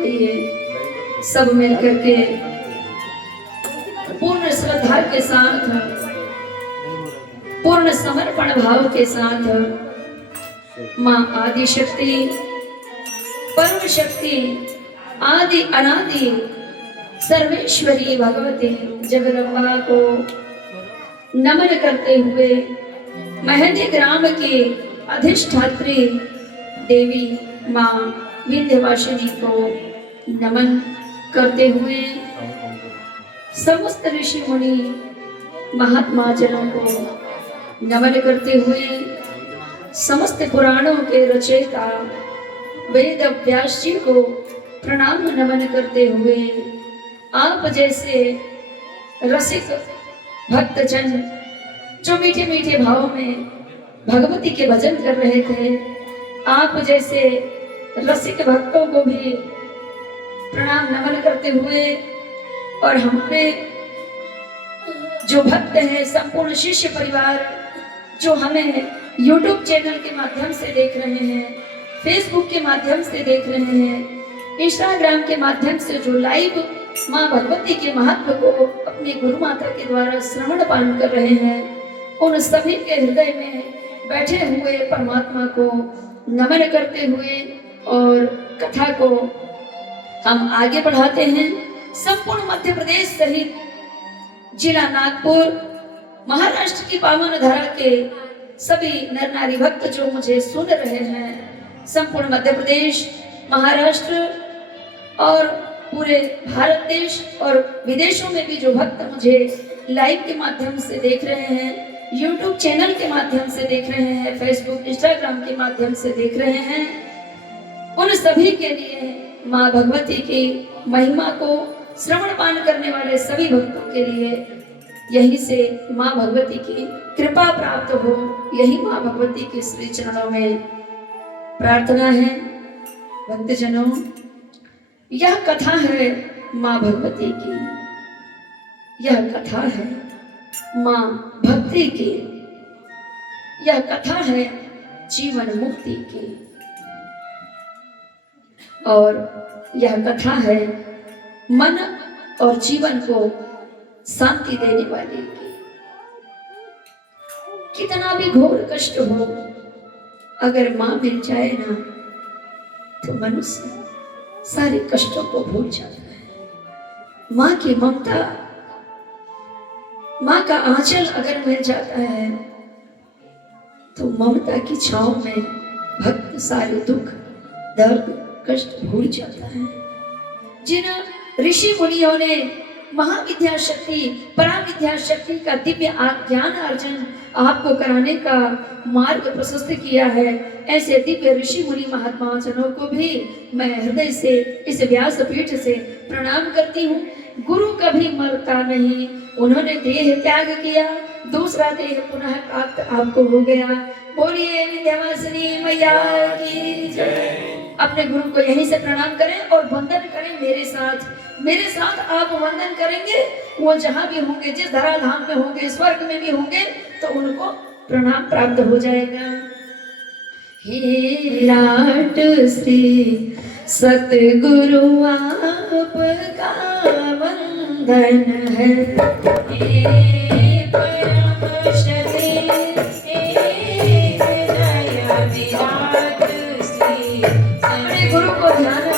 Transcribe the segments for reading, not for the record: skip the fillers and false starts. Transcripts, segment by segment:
आइए सब मिल करके पूर्ण श्रद्धा के साथ, पूर्ण समर्पण भाव के साथ माँ आदि शक्ति, परम शक्ति, आदि अनादि सर्वेश्वरी भगवती जगदम्बा को नमन करते हुए मेहंदी ग्राम की अधिष्ठात्री देवी माँ विंध्यवासिनी को नमन करते हुए समस्त ऋषि मुनि महात्मा जनों को नमन करते हुए समस्त पुराणों के रचयिता वेद व्यास जी को प्रणाम नमन करते हुए आप जैसे रसिक भक्तजन जो मीठे मीठे भाव में भगवती के भजन कर रहे थे, आप जैसे रसिक भक्तों को भी प्रणाम नमन करते हुए और हमारे जो भक्त हैं संपूर्ण शिष्य परिवार जो हमें YouTube चैनल के माध्यम से देख रहे हैं, फेसबुक के माध्यम से देख रहे हैं, इंस्टाग्राम के माध्यम से जो लाइव माँ भगवती के महत्व को अपनी गुरु माता के द्वारा श्रवण पान कर रहे हैं, उन सभी के हृदय में बैठे हुए परमात्मा को नमन करते हुए और कथा को हम आगे बढ़ाते हैं। संपूर्ण मध्य प्रदेश सहित जिला नागपुर, महाराष्ट्र की पावन धरा के सभी नर नारी भक्त जो मुझे सुन रहे हैं, संपूर्ण मध्य प्रदेश, महाराष्ट्र और पूरे भारत देश और विदेशों में भी जो भक्त मुझे लाइव के माध्यम से देख रहे हैं, YouTube चैनल के माध्यम से देख रहे हैं, फेसबुक इंस्टाग्राम के माध्यम से देख रहे हैं, उन सभी के लिए माँ भगवती की महिमा को श्रवण पान करने वाले सभी भक्तों के लिए यहीं से माँ भगवती की कृपा प्राप्त हो, यही माँ भगवती के श्री चरणों में प्रार्थना है। भक्तजनों, यह कथा है माँ भगवती की, यह कथा है माँ भक्ति की, यह कथा है जीवन मुक्ति की, और यह कथा है मन और जीवन को शांति देने वाली की। कितना भी घोर कष्ट हो, अगर माँ मिल जाए ना तो मनुष्य सारे कष्टों को भूल जाता है। माँ की ममता, माँ का आंचल अगर मिल जाता है तो ममता की छांव में भक्त सारे दुख, दर्द, कष्ट भूल जाता है। जिन ऋषि मुनियों ने महाविद्या शक्ति, पराविद्या शक्ति का दिव्य ज्ञान अर्जन आपको कराने का मार्ग प्रशस्त किया है, ऐसे दिव्य ऋषि मुनि महात्मा जनों को भी मैं हृदय से इस व्यास पीठ से प्रणाम करती हूँ। गुरु कभी मरता नहीं, उन्होंने देह त्याग किया, दूसरा देह पुनः प्राप्त आपको हो गया। बोलिए विंध्यवासिनी मैया की जय। अपने गुरु को यहीं से प्रणाम करें और वंदन करें मेरे साथ। मेरे साथ आप वंदन करेंगे, वो जहां भी होंगे, जिस धराधाम में होंगे, स्वर्ग में भी होंगे, तो उनको प्रणाम प्राप्त हो जाएगा। हे राट श्री सतगुरु आपका वंदन है, हे परम शक्ति, हे दया विराट श्री। अपने गुरु को ध्यान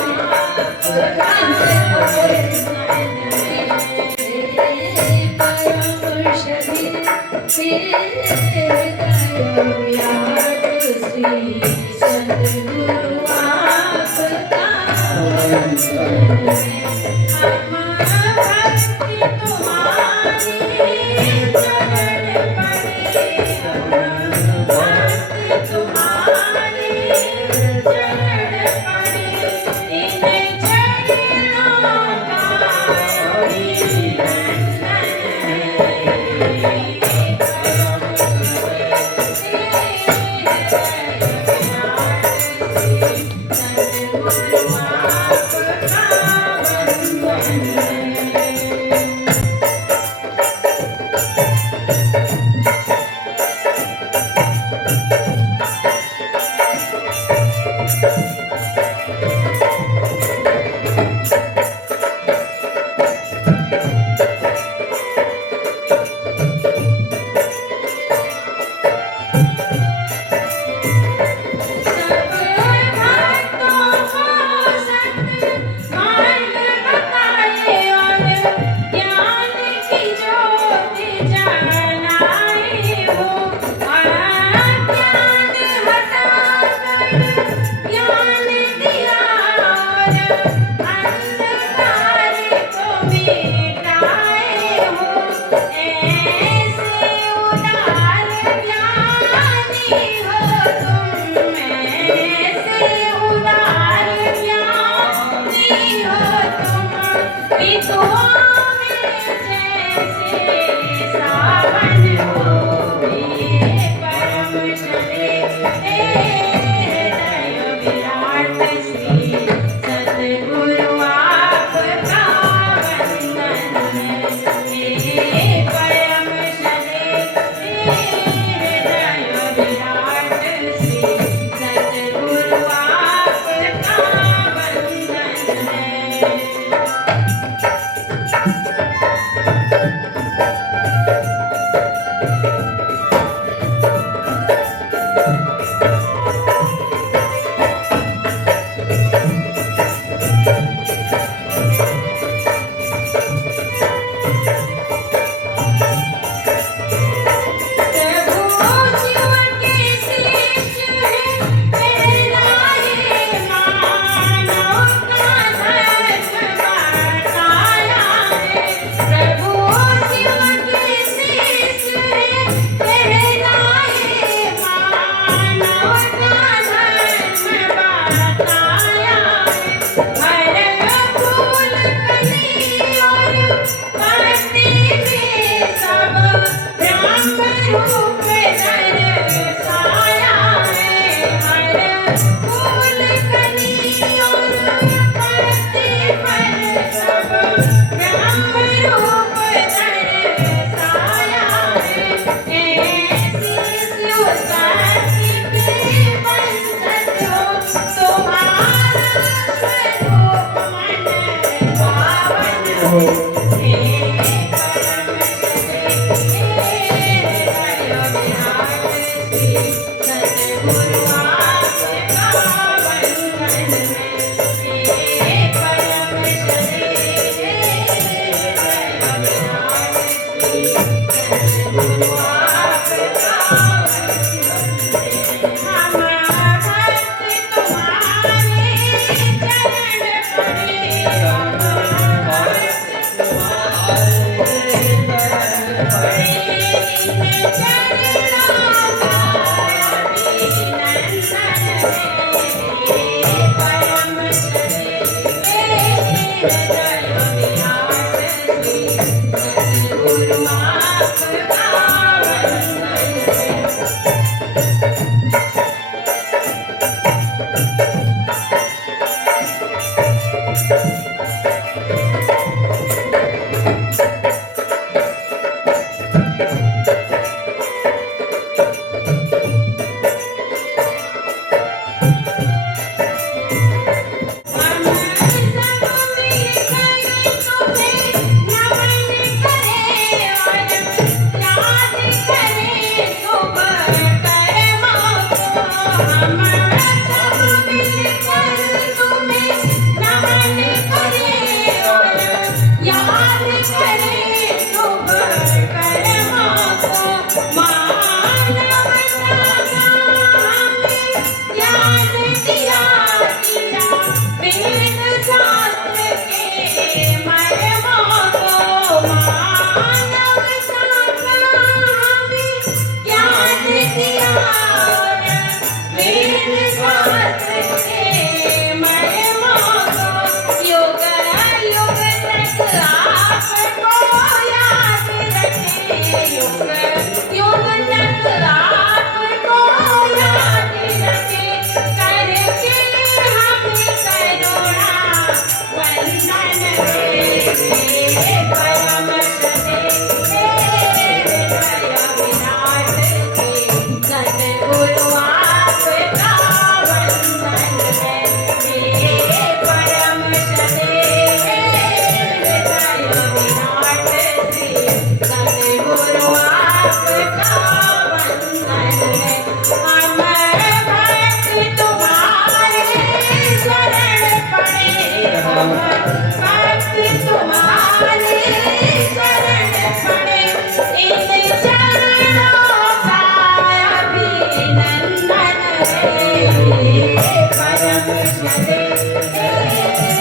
परम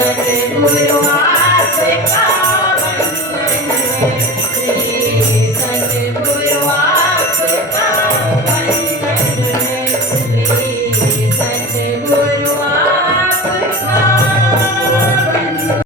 सतगुरु आस का बंधन है।